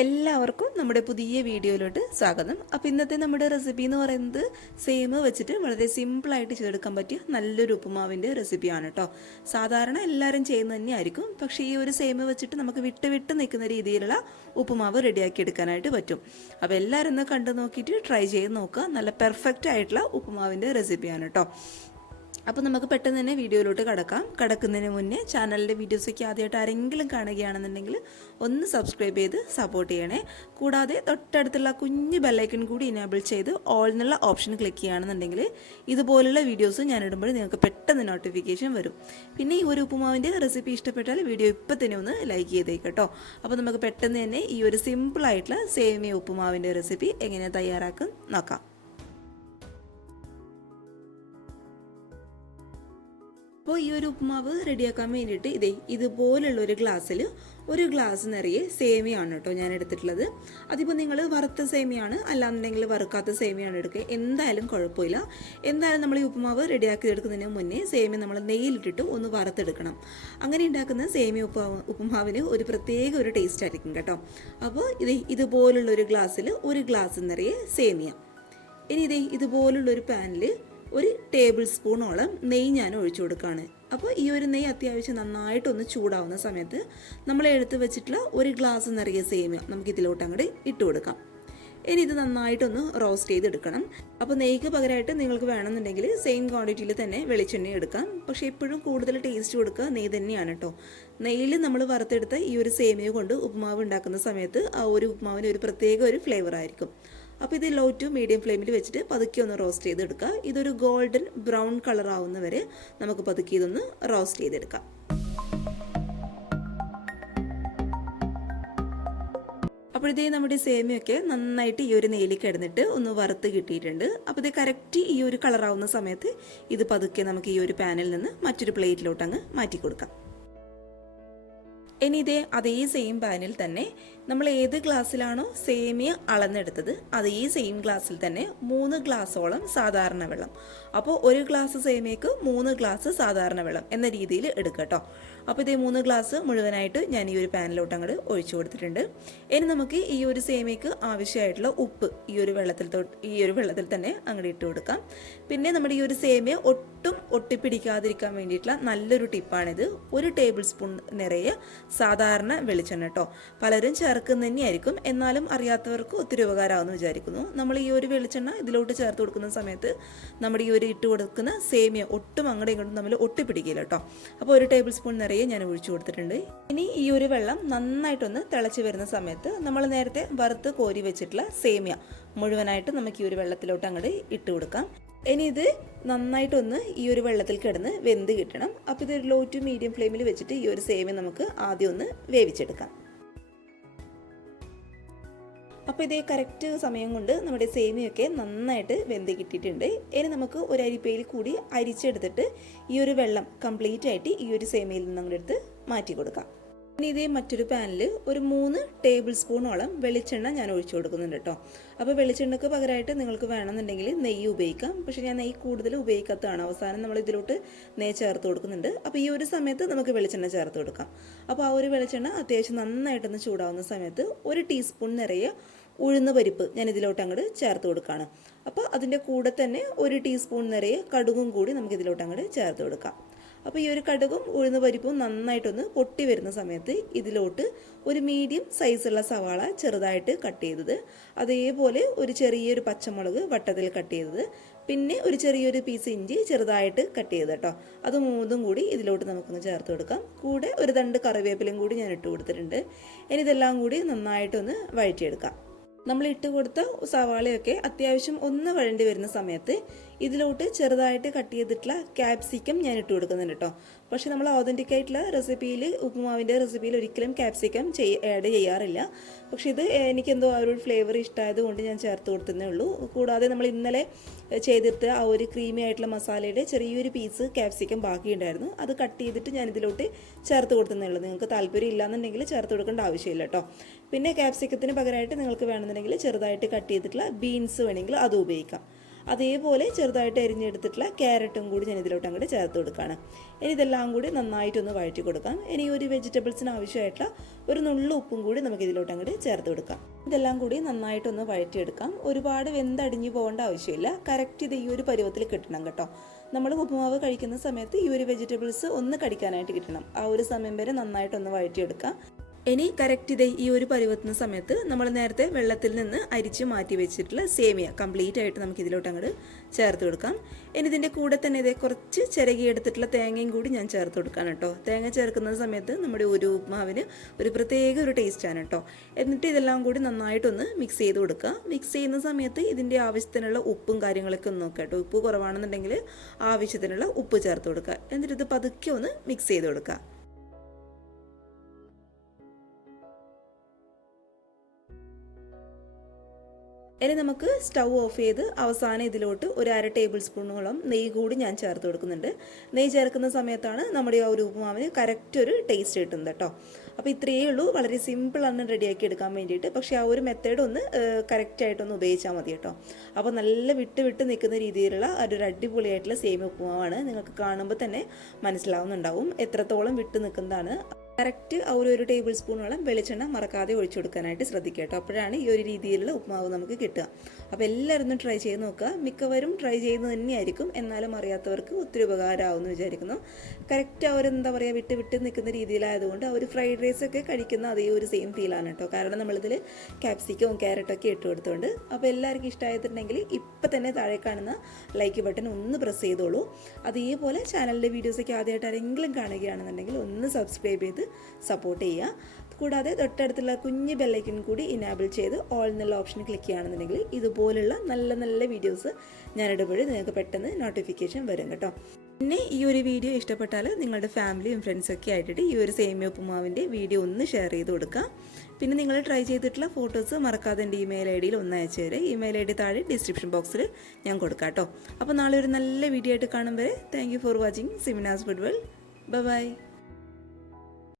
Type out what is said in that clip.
എല്ലാവർക്കും നമ്മുടെ പുതിയ വീഡിയോയിലോട്ട് സ്വാഗതം. അപ്പോൾ ഇന്നത്തെ നമ്മുടെ റെസിപ്പി എന്ന് പറയുന്നത് സെയിം വെച്ചിട്ട് വളരെ സിമ്പിളായിട്ട് ചെയ്തെടുക്കാൻ പറ്റിയ നല്ലൊരു ഉപ്പുമാവിൻ്റെ റെസിപ്പിയാണ് കേട്ടോ. സാധാരണ എല്ലാവരും ചെയ്യുന്നത് തന്നെയായിരിക്കും, പക്ഷേ ഈ ഒരു സെയിം വെച്ചിട്ട് നമുക്ക് വിട്ട് നിൽക്കുന്ന രീതിയിലുള്ള ഉപ്പുമാവ് റെഡിയാക്കി എടുക്കാനായിട്ട് പറ്റും. അപ്പോൾ എല്ലാവരും ഒന്ന് കണ്ടു നോക്കിയിട്ട് ട്രൈ ചെയ്ത് നോക്കുക. നല്ല പെർഫെക്റ്റ് ആയിട്ടുള്ള ഉപ്പുമാവിൻ്റെ റെസിപ്പിയാണ് കേട്ടോ. അപ്പോൾ നമുക്ക് പെട്ടെന്ന് തന്നെ വീഡിയോയിലോട്ട് കടക്കുന്നതിന് മുന്നേ ചാനലിൻ്റെ വീഡിയോസൊക്കെ ആദ്യമായിട്ട് ആരെങ്കിലും കാണുകയാണെന്നുണ്ടെങ്കിൽ ഒന്ന് സബ്സ്ക്രൈബ് ചെയ്ത് സപ്പോർട്ട് ചെയ്യണേ. കൂടാതെ തൊട്ടടുത്തുള്ള കുഞ്ഞ് ബെല്ലൈക്കൺ കൂടി ഇനേബിൾ ചെയ്ത് ഓൾ എന്നുള്ള ഓപ്ഷൻ ക്ലിക്ക് ചെയ്യുകയാണെന്നുണ്ടെങ്കിൽ ഇതുപോലുള്ള വീഡിയോസ് ഞാൻ ഇടുമ്പോൾ നിങ്ങൾക്ക് പെട്ടെന്ന് നോട്ടിഫിക്കേഷൻ വരും. പിന്നെ ഈ ഒരു ഉപ്പുമാവിൻ്റെ റെസിപ്പി ഇഷ്ടപ്പെട്ടാൽ വീഡിയോ ഇപ്പോൾ തന്നെ ഒന്ന് ലൈക്ക് ചെയ്തേക്കട്ടോ. അപ്പോൾ നമുക്ക് പെട്ടെന്ന് തന്നെ ഈ ഒരു സിമ്പിളായിട്ടുള്ള സേമിയ ഉപ്പുമാവിൻ്റെ റെസിപ്പി എങ്ങനെ തയ്യാറാക്കും നോക്കാം. അപ്പോൾ ഈ ഒരു ഉപ്പുമാവ് റെഡിയാക്കാൻ വേണ്ടിയിട്ട് ഇതുപോലുള്ള ഒരു ഗ്ലാസ് നിറയെ സേമിയാണ് കേട്ടോ ഞാൻ എടുത്തിട്ടുള്ളത്. അതിപ്പോൾ നിങ്ങൾ വറുത്ത സേമിയാണ് അല്ലാന്നുണ്ടെങ്കിൽ വറുക്കാത്ത സേമിയാണ് എടുക്കുക, എന്തായാലും കുഴപ്പമില്ല. എന്തായാലും നമ്മൾ ഈ ഉപ്പുമാവ് റെഡിയാക്കി എടുക്കുന്നതിന് മുന്നേ സേമിയ നമ്മൾ നെയ്യിലിട്ടിട്ട് ഒന്ന് വറുത്തെടുക്കണം. അങ്ങനെ ഉണ്ടാക്കുന്ന സേമിയ ഉപ്പുമാവിന് ഒരു പ്രത്യേക ഒരു ടേസ്റ്റ് ആയിരിക്കും കേട്ടോ. അപ്പോൾ ഇതുപോലുള്ള ഒരു ഗ്ലാസ് നിറയെ സേമിയ. ഇനി ഇതുപോലുള്ളൊരു പാനിൽ ഒരു ടേബിൾ സ്പൂണോളം നെയ്യ് ഞാൻ ഒഴിച്ചു കൊടുക്കുകയാണ്. അപ്പോൾ ഈ ഒരു നെയ്യ് അത്യാവശ്യം നന്നായിട്ടൊന്ന് ചൂടാവുന്ന സമയത്ത് നമ്മൾ എടുത്ത് വെച്ചിട്ടുള്ള ഒരു ഗ്ലാസ് നിറയെ സേമിയ നമുക്ക് ഇതിലോട്ട് അങ്ങോട്ട് ഇട്ട് കൊടുക്കാം. ഇനി ഇത് നന്നായിട്ടൊന്ന് റോസ്റ്റ് ചെയ്തെടുക്കണം. അപ്പോൾ നെയ്ക്ക് പകരമായിട്ട് നിങ്ങൾക്ക് വേണമെന്നുണ്ടെങ്കിൽ സെയിം ക്വാണ്ടിറ്റിയിൽ തന്നെ വെളിച്ചെണ്ണ എടുക്കാം. പക്ഷേ എപ്പോഴും കൂടുതൽ ടേസ്റ്റ് കൊടുക്കുക നെയ്യ് തന്നെയാണ് കേട്ടോ. നെയ്യിൽ നമ്മൾ വറുത്തെടുത്ത ഈ ഒരു സേമിയ കൊണ്ട് ഉപ്പുമാവ് ഉണ്ടാക്കുന്ന സമയത്ത് ആ ഒരു ഉപ്പുമാവിന് ഒരു പ്രത്യേക ഒരു ഫ്ലേവർ ആയിരിക്കും. അപ്പോൾ ഇത് ലോ ടു മീഡിയം ഫ്ലെയിമിൽ വെച്ചിട്ട് പതുക്കെ ഒന്ന് റോസ്റ്റ് ചെയ്തെടുക്കുക. ഇതൊരു ഗോൾഡൻ ബ്രൗൺ കളർ ആവുന്നവരെ നമുക്ക് പതുക്കെ ഇതൊന്ന് റോസ്റ്റ് ചെയ്തെടുക്കാം. അപ്പോൾ നമ്മുടെ സേമിയൊക്കെ നന്നായിട്ട് ഈ ഒരു നെയ്യിൽ കിടന്നിട്ട് ഒന്ന് വറുത്ത് കിട്ടിയിട്ടുണ്ട്. അപ്പോൾ ഇത് കറക്റ്റ് ഈ ഒരു കളറാവുന്ന സമയത്ത് ഇത് പതുക്കെ നമുക്ക് ഈ ഒരു പാനിൽ നിന്ന് മറ്റൊരു പ്ലേറ്റിലോട്ട് അങ്ങ് മാറ്റി കൊടുക്കാം. ഇനി അതേ സെയിം പാനിൽ തന്നെ നമ്മൾ ഏത് ഗ്ലാസ്സിലാണോ സേമിയ അളന്നെടുത്തത് അതേ സെയിം ഗ്ലാസ്സിൽ തന്നെ 3 ഗ്ലാസോളം സാധാരണ വെള്ളം, അപ്പോൾ ഒരു ഗ്ലാസ് സേമിയക്ക് 3 ഗ്ലാസ് സാധാരണ വെള്ളം എന്ന രീതിയിൽ എടുക്കുക കേട്ടോ. അപ്പോൾ 3 ഗ്ലാസ് മുഴുവനായിട്ട് ഞാൻ ഈ ഒരു പാനിലോട്ട് അങ്ങോട്ട് ഒഴിച്ചു കൊടുത്തിട്ടുണ്ട്. ഇനി നമുക്ക് ഈ ഒരു സേമിയക്ക് ആവശ്യമായിട്ടുള്ള ഉപ്പ് ഈ ഒരു വെള്ളത്തിൽ തന്നെ അങ്ങോട്ട് ഇട്ട് കൊടുക്കാം. പിന്നെ നമ്മുടെ ഈ ഒരു സേമിയ ഒട്ടും ഒട്ടിപ്പിടിക്കാതിരിക്കാൻ വേണ്ടിയിട്ടുള്ള നല്ലൊരു ടിപ്പാണിത്. 1 ടേബിൾ സ്പൂൺ നിറയെ സാധാരണ വെളിച്ചെണ്ണ കേട്ടോ. പലരും ചേർക്കുന്ന തന്നെയായിരിക്കും, എന്നാലും അറിയാത്തവർക്ക് ഒത്തിരി ഉപകാരമാണെന്ന് വിചാരിക്കുന്നു. നമ്മൾ ഈ ഒരു വെളിച്ചെണ്ണ ഇതിലോട്ട് ചേർത്ത് കൊടുക്കുന്ന സമയത്ത് നമ്മുടെ ഈ ഒരു ഇട്ട് കൊടുക്കുന്ന സേമിയ ഒട്ടും അങ്ങോട്ടും ഇങ്ങോട്ടും നമ്മൾ ഒട്ടിപ്പിടിക്കില്ല കേട്ടോ. അപ്പോൾ 1 ടേബിൾ സ്പൂൺ നിറയെ ഞാൻ ഒഴിച്ചു കൊടുത്തിട്ടുണ്ട്. ഇനി ഈ ഒരു വെള്ളം നന്നായിട്ടൊന്ന് തിളച്ച് വരുന്ന സമയത്ത് നമ്മൾ നേരത്തെ വറുത്ത് കോരി വെച്ചിട്ടുള്ള സേമിയ മുഴുവനായിട്ട് നമുക്ക് ഈ ഒരു വെള്ളത്തിലോട്ട് അങ്ങോട്ട് ഇട്ട് കൊടുക്കാം. ഇനി ഇത് നന്നായിട്ടൊന്ന് ഈ ഒരു വെള്ളത്തിൽ കിടന്ന് വെന്ത് കിട്ടണം. അപ്പോൾ ഇത് ലോ ടു മീഡിയം ഫ്ലെയിമിൽ വെച്ചിട്ട് ഈ ഒരു സേമിയ നമുക്ക് ആദ്യം ഒന്ന് വേവിച്ചെടുക്കാം. അപ്പോൾ കറക്റ്റ് സമയം കൊണ്ട് നമ്മുടെ സേമിയൊക്കെ നന്നായിട്ട് വെന്ത് കിട്ടിയിട്ടുണ്ട്. ഇനി നമുക്ക് ഒരു അരിപ്പയിൽ കൂടി അരിച്ചെടുത്തിട്ട് ഈ ഒരു വെള്ളം കംപ്ലീറ്റ് ആയിട്ട് ഈ ഒരു സേമിയയിൽ നിന്ന് അങ്ങോട്ട് എടുത്ത് മാറ്റി കൊടുക്കാം. ഇനി മറ്റൊരു പാനിൽ ഒരു 3 ടേബിൾ സ്പൂണോളം വെളിച്ചെണ്ണ ഞാൻ ഒഴിച്ചു കൊടുക്കുന്നുണ്ട് കേട്ടോ. അപ്പോൾ വെളിച്ചെണ്ണക്ക് പകരമായിട്ട് നിങ്ങൾക്ക് വേണമെന്നുണ്ടെങ്കിൽ നെയ്യ് ഉപയോഗിക്കാം, പക്ഷേ ഞാൻ നെയ്യ് കൂടുതൽ ഉപയോഗിക്കാത്തതാണ്. അവസാനം നമ്മൾ ഇതിലോട്ട് നെയ്യ് ചേർത്ത് കൊടുക്കുന്നുണ്ട്. അപ്പോൾ ഈ ഒരു സമയത്ത് നമുക്ക് വെളിച്ചെണ്ണ ചേർത്ത് കൊടുക്കാം. അപ്പോൾ ആ ഒരു വെളിച്ചെണ്ണ അത്യാവശ്യം നന്നായിട്ടൊന്ന് ചൂടാവുന്ന സമയത്ത് 1 ടീസ്പൂൺ നിറയെ ഉഴുന്ന് പരിപ്പ് ഞാൻ ഇതിലോട്ട് അങ്ങോട്ട് ചേർത്ത് കൊടുക്കുകയാണ്. അപ്പോൾ അതിൻ്റെ കൂടെ തന്നെ 1 ടീസ്പൂൺ നിറയെ കടുകും കൂടി നമുക്ക് ഇതിലോട്ട് അങ്ങോട്ട് ചേർത്ത് കൊടുക്കാം. അപ്പോൾ ഈ ഒരു കടുകും ഉഴുന്ന് പരിപ്പും നന്നായിട്ടൊന്ന് പൊട്ടി വരുന്ന സമയത്ത് ഇതിലോട്ട് ഒരു മീഡിയം സൈസുള്ള സവാള ചെറുതായിട്ട് കട്ട് ചെയ്തത്, അതേപോലെ ഒരു ചെറിയൊരു പച്ചമുളക് വട്ടത്തിൽ കട്ട് ചെയ്തത്, പിന്നെ ഒരു ചെറിയൊരു പീസ് ഇഞ്ചി ചെറുതായിട്ട് കട്ട് ചെയ്ത് കേട്ടോ. അത് 3ഉം കൂടി ഇതിലോട്ട് നമുക്കൊന്ന് ചേർത്ത് കൊടുക്കാം. കൂടെ ഒരു 2 കറിവേപ്പിലയും കൂടി ഞാൻ ഇട്ട് കൊടുത്തിട്ടുണ്ട്. ഇനി ഇതെല്ലാം കൂടി നന്നായിട്ടൊന്ന് വഴറ്റിയെടുക്കാം. നമ്മൾ ഇട്ട് കൊടുത്ത സവാളയൊക്കെ അത്യാവശ്യം ഒന്ന് വഴണ്ടി വരുന്ന സമയത്ത് ഇതിലോട്ട് ചെറുതായിട്ട് കട്ട് ചെയ്തിട്ടുള്ള ക്യാപ്സിക്കം ഞാൻ ഇട്ട് കൊടുക്കുന്നുണ്ട് കേട്ടോ. പക്ഷേ നമ്മൾ ഓതൻറ്റിക് ആയിട്ടുള്ള റെസിപ്പിയിൽ ഉപ്പുമാവിൻ്റെ റെസിപ്പിയിൽ ഒരിക്കലും ക്യാപ്സിക്കം ആഡ് ചെയ്യാറില്ല. പക്ഷേ ഇത് എനിക്കെന്തോ ആ ഒരു ഫ്ലേവർ ഇഷ്ടമായത് കൊണ്ട് ഞാൻ ചേർത്ത് കൊടുത്തതേ ഉള്ളൂ. കൂടാതെ നമ്മൾ ഇന്നലെ ചെയ്തിട്ട് ആ ഒരു ക്രീമി ആയിട്ടുള്ള മസാലയുടെ ചെറിയൊരു പീസ് ക്യാപ്സിക്കം ബാക്കിയുണ്ടായിരുന്നു, അത് കട്ട് ചെയ്തിട്ട് ഞാൻ ഇതിലോട്ട് ചേർത്ത് കൊടുത്തതേ ഉള്ളൂ. നിങ്ങൾക്ക് താല്പര്യം ഇല്ലാന്നുണ്ടെങ്കിൽ ചേർത്ത് കൊടുക്കേണ്ട ആവശ്യമില്ല കേട്ടോ. പിന്നെ ക്യാപ്സിക്കത്തിന് പകരമായിട്ട് നിങ്ങൾക്ക് വേണമെന്നുണ്ടെങ്കിൽ ചെറുതായിട്ട് കട്ട് ചെയ്തിട്ടുള്ള ബീൻസ് വേണമെങ്കിൽ അതും ഉപയോഗിക്കാം. അതേപോലെ ചെറുതായിട്ട് അരിഞ്ഞെടുത്തിട്ടുള്ള ക്യാരറ്റും കൂടി ഞാൻ ഇതിലോട്ട് അങ്ങോട്ട് ചേർത്ത് കൊടുക്കുകയാണ്. ഇനി ഇതെല്ലാം കൂടി നന്നായിട്ടൊന്ന് വഴറ്റി കൊടുക്കാം. ഇനി ഒരു വെജിറ്റബിൾസിന് ആവശ്യമായിട്ടുള്ള ഒരു നുള്ളു ഉപ്പും കൂടി നമുക്ക് ഇതിലോട്ട് അങ്ങോട്ട് ചേർത്ത് കൊടുക്കാം. ഇതെല്ലാം കൂടി നന്നായിട്ടൊന്ന് വഴറ്റിയെടുക്കാം. ഒരുപാട് വെന്തടിഞ്ഞു പോകേണ്ട ആവശ്യമില്ല. കറക്റ്റ് ഇത് ഈ ഒരു പരുവത്തിൽ കിട്ടണം കേട്ടോ. നമ്മൾ ഉപ്പുമാവ് കഴിക്കുന്ന സമയത്ത് ഈ ഒരു വെജിറ്റബിൾസ് ഒന്ന് കടിക്കാനായിട്ട് കിട്ടണം. ആ ഒരു സമയം വരെ നന്നായിട്ടൊന്ന് വഴറ്റിയെടുക്കാം. ഇനി കറക്റ്റ് ഇതേ ഈ ഒരു പരുവത്തുന്ന സമയത്ത് നമ്മൾ നേരത്തെ വെള്ളത്തിൽ നിന്ന് അരിച്ച് മാറ്റി വെച്ചിട്ടുള്ള സേമിയ കംപ്ലീറ്റ് ആയിട്ട് നമുക്ക് ഇതിലോട്ട് അങ്ങോട്ട് ചേർത്ത് കൊടുക്കാം. ഇനി ഇതിൻ്റെ കൂടെ തന്നെ ഇതേ കുറച്ച് ചിരകിയെടുത്തിട്ടുള്ള തേങ്ങയും കൂടി ഞാൻ ചേർത്ത് കൊടുക്കാം കേട്ടോ. തേങ്ങ ചേർക്കുന്ന സമയത്ത് നമ്മുടെ ഒരു ഉപ്പുമാവിന് ഒരു പ്രത്യേക ഒരു ടേസ്റ്റാണ് കേട്ടോ. എന്നിട്ട് ഇതെല്ലാം കൂടി നന്നായിട്ടൊന്ന് മിക്സ് ചെയ്ത് കൊടുക്കുക. മിക്സ് ചെയ്യുന്ന സമയത്ത് ഇതിൻ്റെ ആവശ്യത്തിനുള്ള ഉപ്പും കാര്യങ്ങളൊക്കെ ഒന്ന് നോക്കുക കേട്ടോ. ഉപ്പ് കുറവാണെന്നുണ്ടെങ്കിൽ ആവശ്യത്തിനുള്ള ഉപ്പ് ചേർത്ത് കൊടുക്കുക. എന്നിട്ട് ഇത് പതുക്കെ ഒന്ന് മിക്സ് ചെയ്ത് കൊടുക്കുക. ഇനി നമുക്ക് സ്റ്റൗ ഓഫ് ചെയ്ത് അവസാനം ഇതിലോട്ട് ഒരു 1/2 ടേബിൾ സ്പൂണോളം നെയ്യ് കൂടി ഞാൻ ചേർത്ത് കൊടുക്കുന്നുണ്ട്. നെയ്യ് ചേർക്കുന്ന സമയത്താണ് നമ്മുടെ ആ ഒരു ഉപ്പുമാവിന് കറക്റ്റ് ഒരു ടേസ്റ്റ് കിട്ടുന്നത് കേട്ടോ. അപ്പോൾ ഇത്രയേ ഉള്ളൂ. വളരെ സിമ്പിളാണ് റെഡിയാക്കി എടുക്കാൻ വേണ്ടിയിട്ട്. പക്ഷേ ആ ഒരു മെത്തേഡ് ഒന്ന് കറക്റ്റായിട്ടൊന്ന് ഉപയോഗിച്ചാൽ മതി കേട്ടോ. അപ്പോൾ നല്ല വിട്ട് നിൽക്കുന്ന രീതിയിലുള്ള ഒരു അടിപൊളിയായിട്ടുള്ള സേമിയ ഉപ്പുമാവാണ്. നിങ്ങൾക്ക് കാണുമ്പോൾ തന്നെ മനസ്സിലാവുന്നുണ്ടാവും എത്രത്തോളം വിട്ട് നിൽക്കുന്നതാണ്. കറക്റ്റ് ആ ഒരു ടേബിൾ സ്പൂണോളം വെളിച്ചെണ്ണ മറക്കാതെ ഒഴിച്ചു കൊടുക്കാനായിട്ട് ശ്രദ്ധിക്കുക കേട്ടോ. അപ്പോഴാണ് ഈ ഒരു രീതിയിലുള്ള ഉപ്പുമാവ് നമുക്ക് കിട്ടുക. അപ്പോൾ എല്ലാവരും ഒന്ന് ട്രൈ ചെയ്ത് നോക്കുക. മിക്കവരും ട്രൈ ചെയ്യുന്നത് തന്നെയായിരിക്കും. എന്നാലും അറിയാത്തവർക്ക് ഒത്തിരി ഉപകാരമാവുമെന്ന് വിചാരിക്കുന്നു. കറക്റ്റ് ആ ഒരു എന്താ പറയുക വിട്ട് നിൽക്കുന്ന രീതിയിലായതുകൊണ്ട് ആ ഒരു ഫ്രൈഡ് റൈസ് ഒക്കെ കഴിക്കുന്ന അതേ ഒരു സെയിം ഫീലാണ് കേട്ടോ. കാരണം നമ്മളിതിൽ ക്യാപ്സിക്കവും ക്യാരറ്റൊക്കെ ഇട്ട് കൊടുത്തുകൊണ്ട്. അപ്പോൾ എല്ലാവർക്കും ഇഷ്ടമായിട്ടുണ്ടെങ്കിൽ ഇപ്പം തന്നെ താഴെ കാണുന്ന ലൈക്ക് ബട്ടൺ ഒന്ന് പ്രസ് ചെയ്തോളൂ. അതേപോലെ ചാനലിൻ്റെ വീഡിയോസൊക്കെ ആദ്യമായിട്ട് ആരെങ്കിലും കാണുകയാണെന്നുണ്ടെങ്കിൽ ഒന്ന് സബ്സ്ക്രൈബ് ചെയ്ത് സപ്പോർട്ട് ചെയ്യുക. കൂടാതെ തൊട്ടടുത്തുള്ള കുഞ്ഞ് ബെല്ലൈക്കൺ കൂടി ഇനാബിൾ ചെയ്ത് ഓൾ എന്നുള്ള ഓപ്ഷൻ ക്ലിക്ക് ചെയ്യുകയാണെന്നുണ്ടെങ്കിൽ ഇതുപോലുള്ള നല്ല വീഡിയോസ് ഞാനിടുമ്പോൾ നിങ്ങൾക്ക് പെട്ടെന്ന് നോട്ടിഫിക്കേഷൻ വരും കേട്ടോ. പിന്നെ ഈ ഒരു വീഡിയോ ഇഷ്ടപ്പെട്ടാൽ നിങ്ങളുടെ ഫാമിലിയും ഫ്രണ്ട്സൊക്കെ ആയിട്ട് ഈ ഒരു സേമിയ ഉപ്പുമാവിൻ്റെ വീഡിയോ ഒന്ന് ഷെയർ ചെയ്ത് കൊടുക്കുക. പിന്നെ നിങ്ങൾ ട്രൈ ചെയ്തിട്ടുള്ള ഫോട്ടോസ് മറക്കാതെ എൻ്റെ ഇമെയിൽ ഐ ഡിയിൽ ഒന്ന് അയച്ചു തരാം. ഇമെയിൽ ഐ ഡി താഴെ ഡിസ്ക്രിപ്ഷൻ ബോക്സിൽ ഞാൻ കൊടുക്കാം കേട്ടോ. അപ്പോൾ നാളെ ഒരു നല്ല വീഡിയോ ആയിട്ട് കാണും വരെ thank you for watching Simnas food world. By.